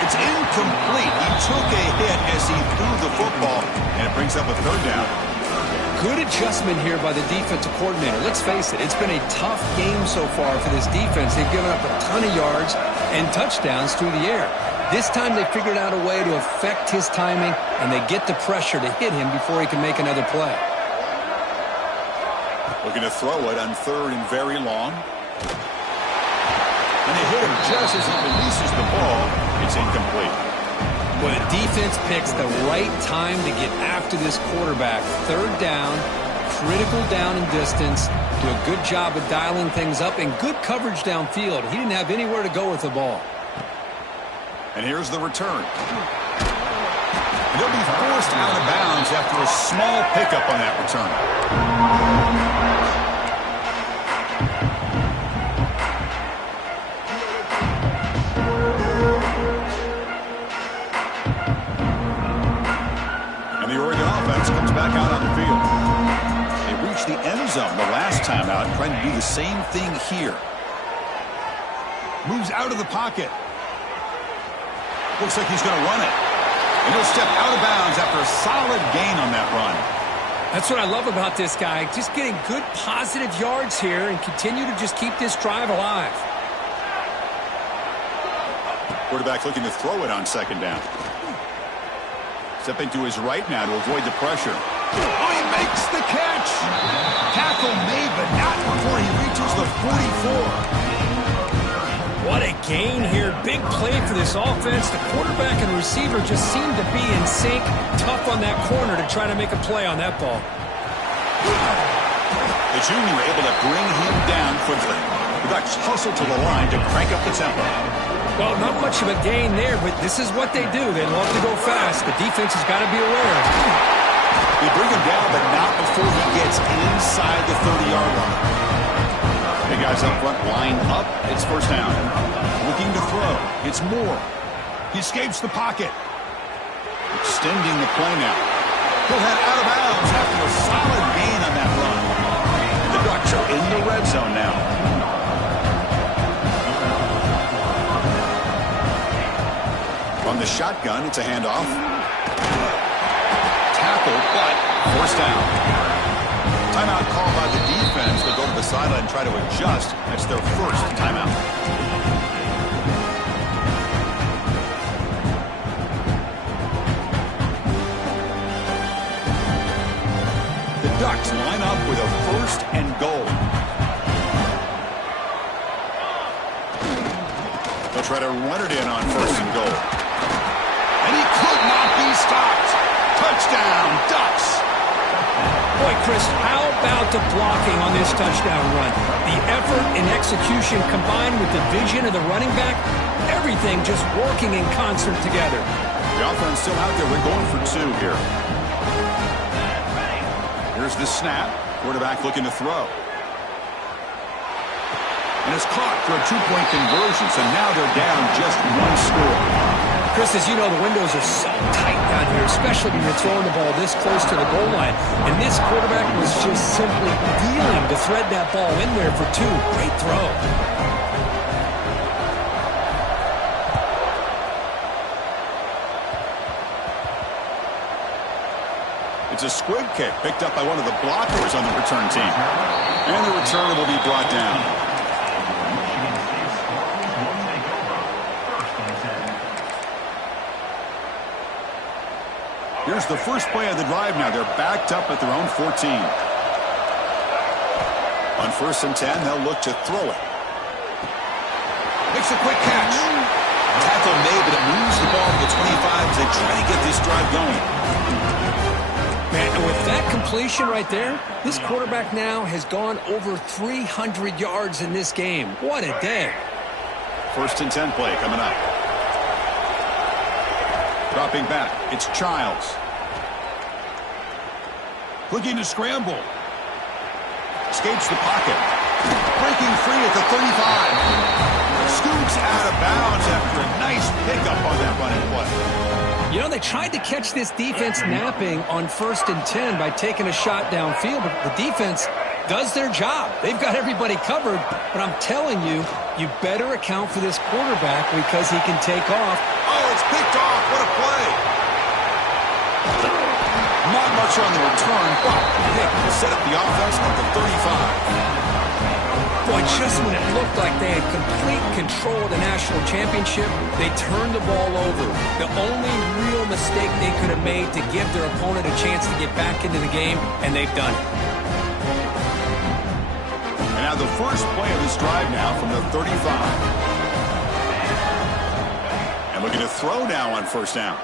It's incomplete. He took a hit as he threw the football, and it brings up a 3rd down. Good adjustment here by the defensive coordinator. Let's face it, it's been a tough game so far for this defense. They've given up a ton of yards and touchdowns through the air. This time they figured out a way to affect his timing, and they get the pressure to hit him before he can make another play. Looking to throw it on 3rd and very long. And they hit him just as he releases the ball. It's incomplete. Well, the defense picks the right time to get after this quarterback. 3rd down, critical down and distance. Do a good job of dialing things up and good coverage downfield. He didn't have anywhere to go with the ball. And here's the return. And he'll be forced out of bounds after a small pickup on that return. Comes back out on the field. They reached the end zone the last time out, trying to do the same thing here. Moves out of the pocket. Looks like he's going to run it. And he'll step out of bounds after a solid gain on that run. That's what I love about this guy. Just getting good positive yards here and continue to just keep this drive alive. Quarterback looking to throw it on 2nd down. Stepping to his right now to avoid the pressure. Oh, he makes the catch. Tackle made, but not before he reaches the 44. What a gain here. Big play for this offense. The quarterback and receiver just seem to be in sync. Tough on that corner to try to make a play on that ball. The junior able to bring him down quickly. The Ducks hustle to the line to crank up the tempo. Well, not much of a gain there, but this is what they do. They love to go fast. The defense has got to be aware. They bring him down, but not before he gets inside the 30-yard line. The guys up front line up. It's 1st down. Looking to throw. It's Moore. He escapes the pocket. Extending the play now. He'll head out of bounds after a solid gain on that run. The Ducks are in the red zone now. From the shotgun, it's a handoff. Tackle, but 1st down. Timeout called by the defense. They'll go to the sideline and try to adjust. That's their 1st timeout. The Ducks line up with a 1st and goal. They'll try to run it in on 1st and goal. And he could not be stopped. Touchdown, Ducks. Boy, Chris, how about the blocking on this touchdown run? The effort and execution combined with the vision of the running back, everything just working in concert together. The offense still out there. We're going for 2 here. Here's the snap. Quarterback looking to throw. And it's caught for a 2-point conversion, so now they're down just 1 score. Chris, as you know, the windows are so tight down here, especially when you're throwing the ball this close to the goal line. And this quarterback was just simply dealing to thread that ball in there for 2. Great throw. It's a squib kick picked up by one of the blockers on the return team. And the return will be brought down. Here's the first play of the drive now. They're backed up at their own 14. On 1st and 10, they'll look to throw it. Makes a quick catch. Tackle made, but it moves the ball to the 25 as they try to get this drive going. Man, and with that completion right there, this quarterback now has gone over 300 yards in this game. What a day. 1st and 10 play coming up. Dropping back, it's Childs. Looking to scramble. Escapes the pocket. Breaking free at the 35. Scoops out of bounds after a nice pickup on that running play. You know, they tried to catch this defense napping on 1st and 10 by taking a shot downfield, but the defense does their job. They've got everybody covered, but I'm telling you, you better account for this quarterback because he can take off. Oh, it's picked off. What a play. Not much on the return, but they set up the offense at the 35. Boy, just when it looked like they had complete control of the national championship, they turned the ball over. The only real mistake they could have made to give their opponent a chance to get back into the game, and they've done it. And now the first play of this drive now from the 35. And looking to throw now on 1st down.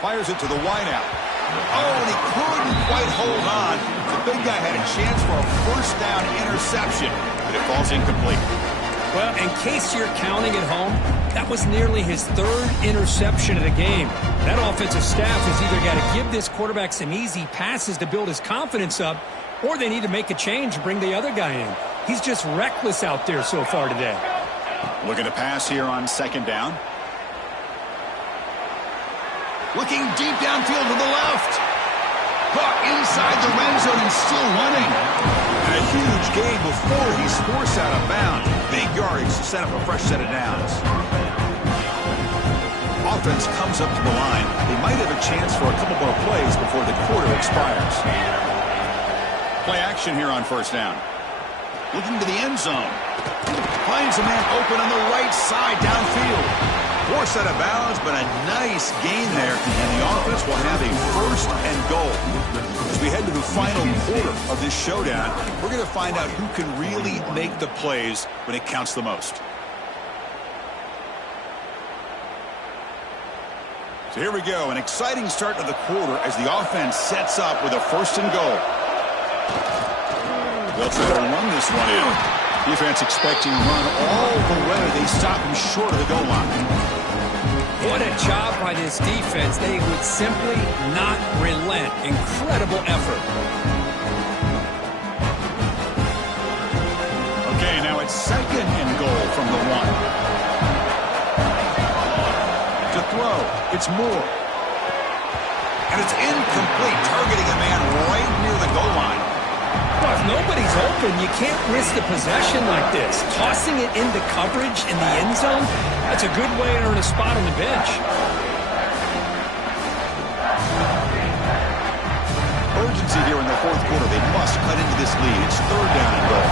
Fires it to the wideout. Oh, and he couldn't quite hold on. The big guy had a chance for a 1st down interception, but it falls incomplete. Well, in case you're counting at home, that was nearly his 3rd interception of the game. That offensive staff has either got to give this quarterback some easy passes to build his confidence up, or they need to make a change and bring the other guy in. He's just reckless out there so far today. Looking to pass here on 2nd down. Looking deep downfield to the left. Caught inside the red zone and still running. And a huge gain before he's forced out of bounds. Big yardage to set up a fresh set of downs. Offense comes up to the line. They might have a chance for a couple more plays before the quarter expires. Play action here on 1st down. Looking to the end zone. Finds a man open on the right side downfield. Forced out of bounds, but a nice gain there, and the offense will have a 1st and goal. As we head to the final quarter of this showdown, we're going to find out who can really make the plays when it counts the most. So here we go, an exciting start to the quarter as the offense sets up with a 1st and goal. They'll try to run this one in. Defense expecting to run all the way. They stop him short of the goal line. What a job by this defense. They would simply not relent. Incredible effort. Okay, now it's 2nd and goal from the 1. To throw, it's Moore. And it's incomplete, targeting a man right near the goal line. Well, if nobody's open, you can't risk a possession like this. Tossing it into coverage in the end zone, that's a good way to earn a spot on the bench. Urgency here in the 4th quarter. They must cut into this lead. It's 3rd down and goal.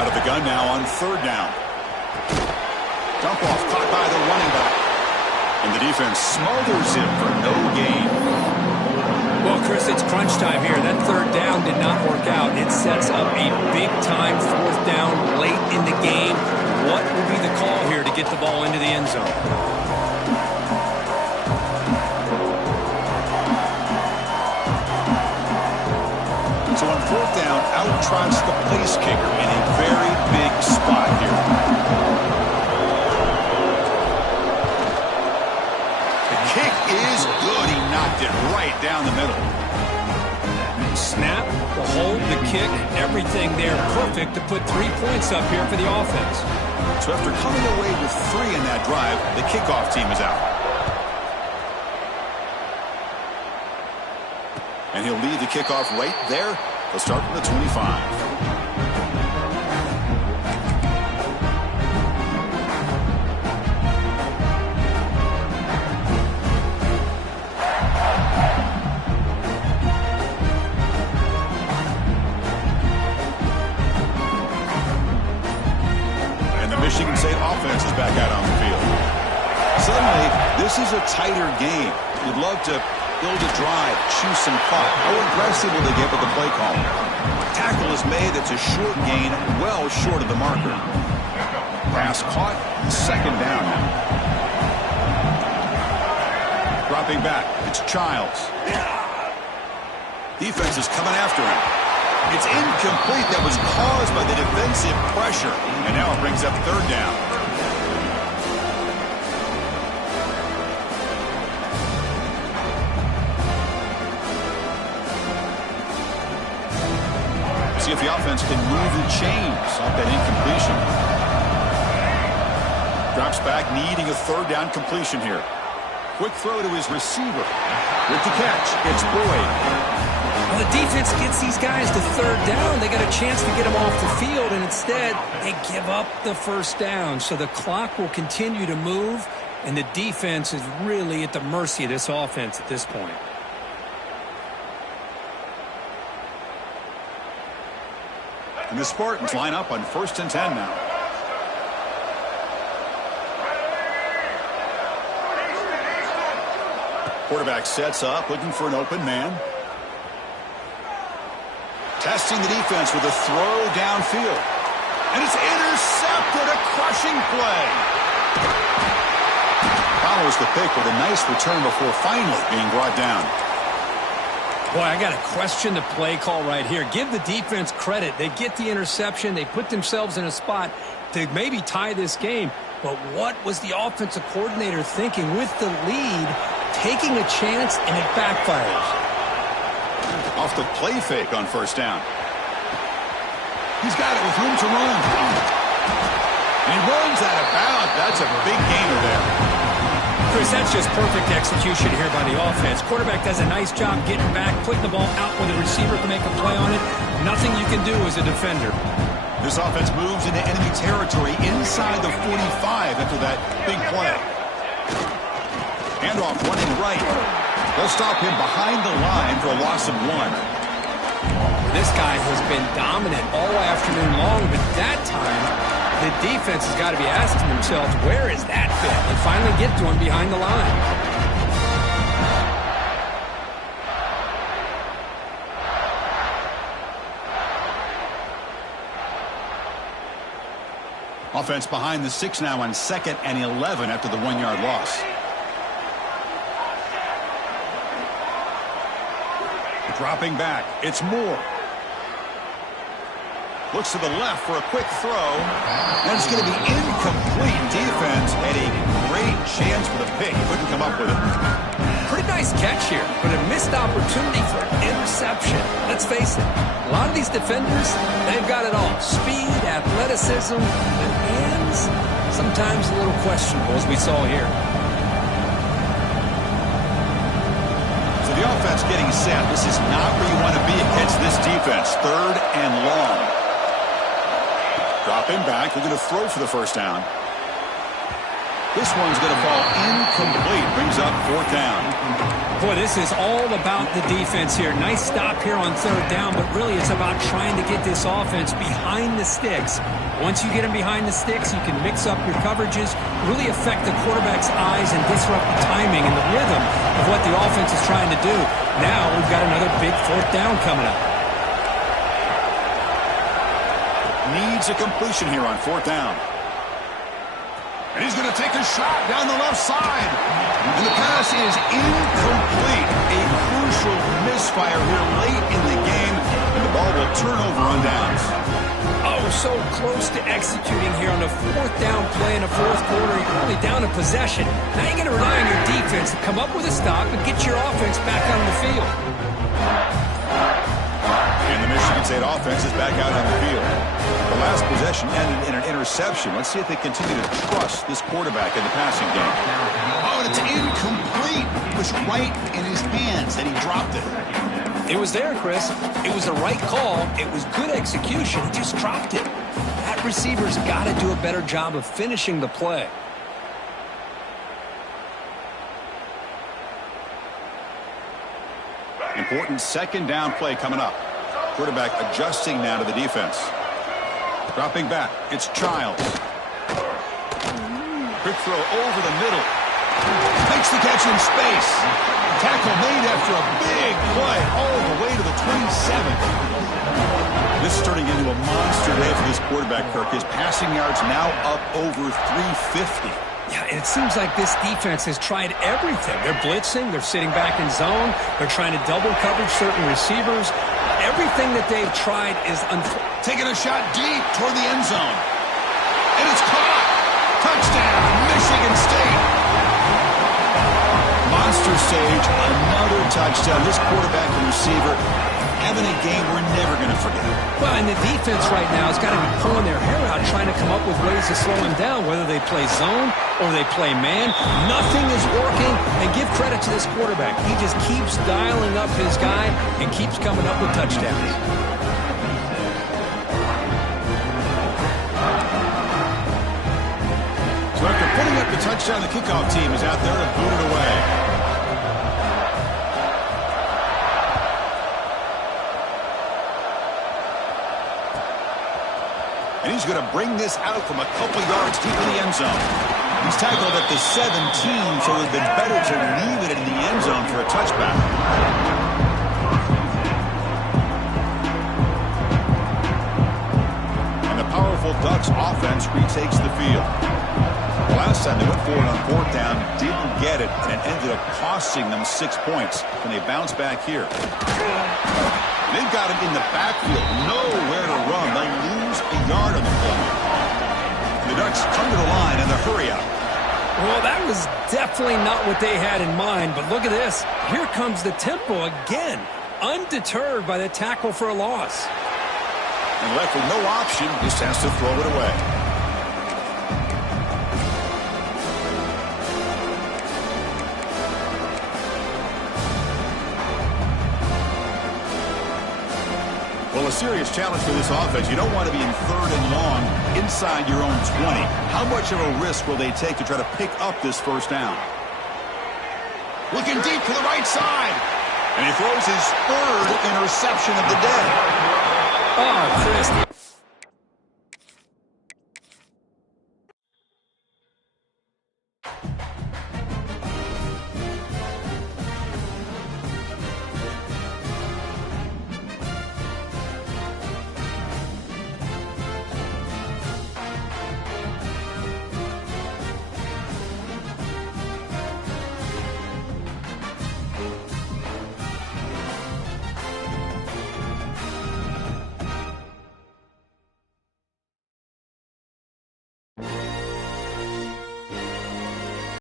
Out of the gun now on 3rd down. Dump off caught by the running back. And the defense smothers him for no gain. Well, Chris, it's crunch time here. That 3rd down did not work out. It sets up a big-time 4th down late in the game. What will be the call here to get the ball into the end zone? So on 4th down, out trots the place kicker in a very big spot here. Kick is good. He knocked it right down the middle. Snap, the hold, the kick, everything there perfect to put 3 points up here for the offense. So after coming away with 3 in that drive, the kickoff team is out. And he'll lead the kickoff right there. They'll start from the 25. Michigan State offense is back out on the field. Suddenly, this is a tighter game. You'd love to build a drive, choose some clock. How aggressive will they get with the play call? Tackle is made. It's a short gain, well short of the marker. Pass caught, 2nd down. Dropping Dropping back. It's Childs. Defense is coming after him. It's incomplete. That was caused by the defensive pressure. And now it brings up third down. See if the offense can move the chains off that incompletion. Drops back, needing a third down completion here. Quick throw to his receiver. With the catch, it's Boyd. Well, the defense gets these guys to third down. They got a chance to get them off the field, and instead they give up the first down. So the clock will continue to move, and the defense is really at the mercy of this offense at this point. And the Spartans line up on 1st and 10 now. Quarterback sets up, looking for an open man. Testing the defense with a throw downfield. And it's intercepted, a crushing play. Follows the pick with a nice return before finally being brought down. Boy, I got to question the play call right here. Give the defense credit. They get the interception. They put themselves in a spot to maybe tie this game. But what was the offensive coordinator thinking with the lead, taking a chance, and it backfires? Off the play fake on first down. He's got it with room to run. And he runs out of bounds. That's a big gainer there. Chris, that's just perfect execution here by the offense. Quarterback does a nice job getting back, putting the ball out where the receiver can make a play on it. Nothing you can do as a defender. This offense moves into enemy territory inside the 45 after that big play. Handoff running right. They'll stop him behind the line for a loss of 1. This guy has been dominant all afternoon long, but that time the defense has got to be asking themselves, where is that fit? And finally get to him behind the line. Offense behind the 6 now on 2nd and 11 after the 1-yard loss. Dropping back, it's Moore. Looks to the left for a quick throw. And it's going to be incomplete. Defense had a great chance for the pick. Couldn't come up with it. Pretty nice catch here, but a missed opportunity for interception. Let's face it, a lot of these defenders, they've got it all. Speed, athleticism, and hands, sometimes a little questionable, as we saw here. So the offense getting set. This is not where you want to be against this defense. 3rd and long. Dropping back, they're going to throw for the first down. This one's going to fall incomplete. Brings up 4th down. Boy, this is all about the defense here. Nice stop here on 3rd down, but really it's about trying to get this offense behind the sticks. Once you get them behind the sticks, you can mix up your coverages, really affect the quarterback's eyes and disrupt the timing and the rhythm of what the offense is trying to do. Now we've got another big 4th down coming up. Needs a completion here on 4th down. And he's going to take a shot down the left side. And the pass is incomplete. A crucial misfire here late in the game. And the ball will turn over on downs. Oh, so close to executing here on the 4th down play in the 4th quarter. You're only down a possession. Now you're going to rely on your defense to come up with a stop and get your offense back on the field. And the Michigan State offense is back out on the field. The last possession ended in an interception. Let's see if they continue to trust this quarterback in the passing game. Oh, and it's incomplete. It was right in his hands, and he dropped it. It was there, Chris. It was the right call. It was good execution. He just dropped it. That receiver's got to do a better job of finishing the play. Important 2nd down play coming up. Quarterback adjusting now to the defense. Dropping back, it's Childs. Quick throw over the middle. Makes the catch in space. Tackle made after a big play all the way to the 27. This is turning into a monster day for this quarterback, Kirk. His passing yards now up over 350. Yeah, and it seems like this defense has tried everything. They're blitzing, they're sitting back in zone, they're trying to double coverage certain receivers. Everything that they've tried is taking a shot deep toward the end zone. And it's caught. Touchdown, Michigan State. Monster Sage, another touchdown. This quarterback and receiver having a game we're never going to forget. Well, and the defense right now has got to be pulling their hair out, trying to come up with ways to slow him down, whether they play zone or they play man. Nothing is working, and give credit to this quarterback. He just keeps dialing up his guy and keeps coming up with touchdowns. So after putting up the touchdown, the kickoff team is out there to boot it away. And he's going to bring this out from a couple yards deep in the end zone. He's tackled at the 17, so it would have been better to leave it in the end zone for a touchback. And the powerful Ducks offense retakes the field. Last time they went for it on fourth down, didn't get it, and it ended up costing them 6 points. Can they bounce back here? They've got him in the backfield, nowhere to run. They'll lose a yard on the play. The Ducks come to the line in the hurry up. Well, that was definitely not what they had in mind, but look at this. Here comes the tempo again, undeterred by the tackle for a loss. And left with no option, just has to throw it away. Well, a serious challenge for this offense. You don't want to be in third and long inside your own 20. How much of a risk will they take to try to pick up this first down? Looking deep to the right side. And he throws his third interception of the day. Oh, Chris.